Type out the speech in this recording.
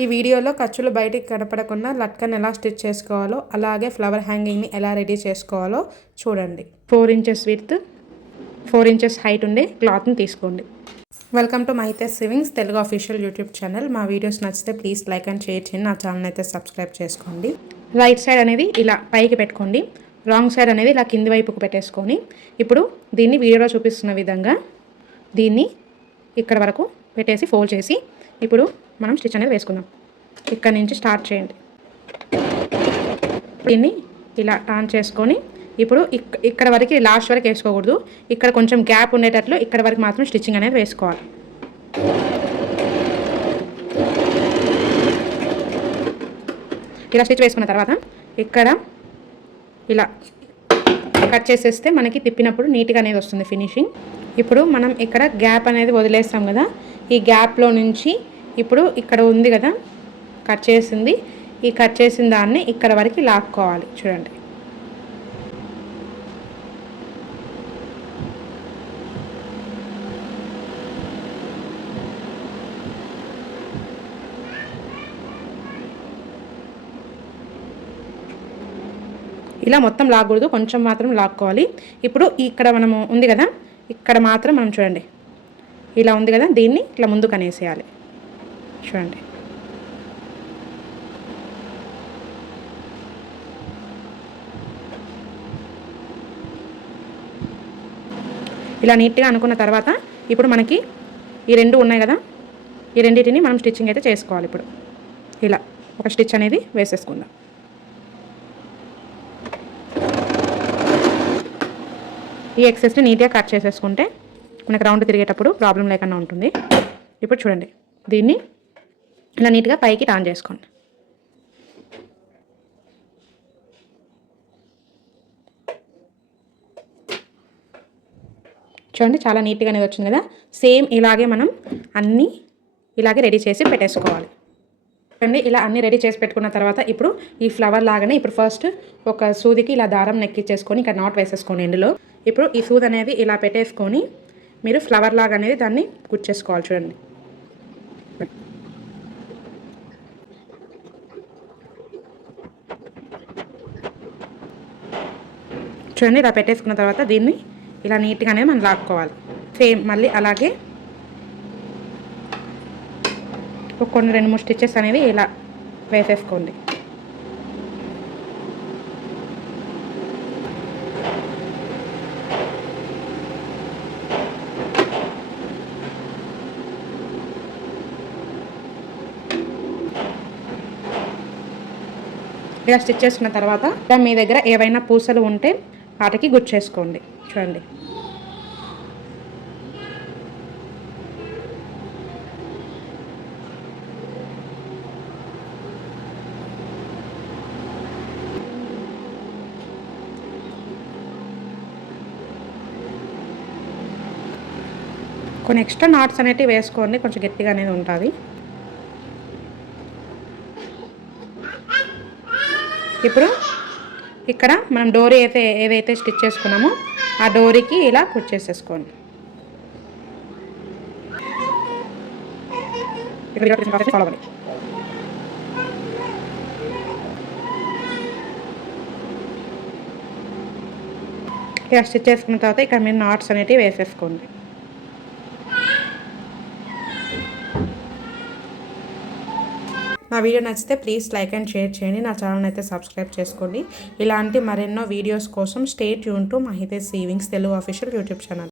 ఈ వీడియోలో ఖర్చులు బయటికి కనపడకుండా లట్కన్ ఎలా స్టిచ్ చేసుకోవాలో అలాగే ఫ్లవర్ హ్యాంగింగ్ని ఎలా రెడీ చేసుకోవాలో చూడండి. Four inches with four inches height ఉండే క్లాత్ని తీసుకోండి. Welcome to Mahithe sewings Telugu official YouTube channel. మా వీడియోస్ నచ్చితే ప్లీజ్ లైక్ అండ్ షేర్ చేయండి. నా ఛానల్ అయితే సబ్స్క్రైబ్ చేసుకోండి. రైట్ సైడ్ అనేది ఇలా పైకి పెట్టుకోండి. రాంగ్ సైడ్ అనేది ఇలా కింది వైపుకు పెట్టేసుకొని ఇప్పుడు దీన్ని వీడియోలో చూపిస్తున్న విధంగా దీన్ని ఇక్కడ వరకు పెట్టేసి ఫోల్డ్ చేసి ఇప్పుడు మనం స్టిచ్ అనేది వేసుకుందాం. ఇక్కడ నుంచి స్టార్ట్ చేయండి. దీన్ని ఇలా టర్న్ చేసుకొని ఇప్పుడు ఇక్కడ వరకు లాస్ట్ వరకు వేసుకోకూడదు. ఇక్కడ కొంచెం గ్యాప్ ఉండేటట్లు ఇక్కడ వరకు మాత్రం స్టిచ్చింగ్ అనేది వేసుకోవాలి. ఇలా స్టిచ్ వేసుకున్న తర్వాత ఇక్కడ ఇలా కట్ చేసేస్తే మనకి తిప్పినప్పుడు నీట్గా అనేది వస్తుంది ఫినిషింగ్. ఇప్పుడు మనం ఇక్కడ గ్యాప్ అనేది వదిలేస్తాం కదా. ఈ గ్యాప్లో నుంచి ఇప్పుడు ఇక్కడ ఉంది కదా కట్ చేసింది. ఈ కట్ చేసిన దాన్ని ఇక్కడ వరకు లాక్కోవాలి. చూడండి. ఇలా మొత్తం లాగకూడదు కొంచెం మాత్రం లాక్కోవాలి. ఇప్పుడు ఇక్కడ మనము ఉంది కదా? ఇక్కడ మాత్రం మనం చూడండి. ఇలా ఉంది కదా? దీన్ని ఇట్లా ముందుకు అనేసేయాలి చూడండి. ఇలా నీట్గా అనుకున్న తర్వాత ఇప్పుడు మనకి ఈ రెండు ఉన్నాయి కదా? ఈ రెండింటిని మనం స్టిచ్చింగ్ అయితే చేసుకోవాలి ఇప్పుడు. ఇలా ఒక స్టిచ్ అనేది వేసేసుకుందాం. ఈ ఎక్సెస్ని నీట్గా కట్ చేసేసుకుంటే మనకు రౌండ్ తిరిగేటప్పుడు ప్రాబ్లం లేకుండా ఉంటుంది. ఇప్పుడు చూడండి. దీన్ని ఇలా నీట్గా పైకి టాన్ చేసుకోండి. చూడండి చాలా నీట్గా అనేది వచ్చింది కదా? సేమ్ ఇలాగే మనం అన్నీ ఇలాగే రెడీ చేసి పెట్టేసుకోవాలి. చూడండి ఇలా అన్నీ రెడీ చేసి పెట్టుకున్న తర్వాత ఇప్పుడు ఈ ఫ్లవర్ లాగానే ఇప్పుడు ఫస్ట్ ఒక సూదికి ఇలా దారం నెక్కిచ్చేసుకొని ఇక్కడ నాట్ వేసేసుకోండి ఎండులో ఇప్పుడు ఈ సూద్ అనేది ఇలా పెట్టేసుకొని మీరు ఫ్లవర్ లాగా అనేది దాన్ని గుర్చేసుకోవాలి చూడండి. చూడండి ఇలా పెట్టేసుకున్న తర్వాత దీన్ని ఇలా నీట్గానే మనం లాక్కోవాలి. సేమ్ మళ్ళీ అలాగే కొన్ని రెండు మూడు స్టిచ్చెస్ అనేవి ఇలా వేసేసుకోండి. ఇలా స్టిచ్ చేసుకున్న తర్వాత మీ దగ్గర ఏవైనా పూసలు ఉంటే వాటికి గుచ్చేసుకోండి చూడండి. కొన్ని ఎక్స్ట్రా నాట్స్ అనేవి వేసుకోండి. కొంచెం గట్టిగా అనేది ఉంటుంది. ఇప్పుడు ఇక్కడ మనం డోరీ అయితే ఏదైతే స్టిచ్ చేసుకున్నామో ఆ డోరీకి ఇలా పుట్ చేసేసుకోండి. ఫాలో అవ్వండి ఇలా స్టిచ్ చేసుకున్న తర్వాత ఇక్కడ మీరు నాట్స్ అనేటివి వేసేసుకోండి. నా వీడియో నచ్చితే ప్లీజ్ లైక్ అండ్ షేర్ చేయండి. నా ఛానల్ అయితే సబ్స్క్రైబ్ చేసుకోండి. ఇలాంటి మరెన్నో వీడియోస్ కోసం stay Yoon to Mahithe sewings Telugu official YouTube channel.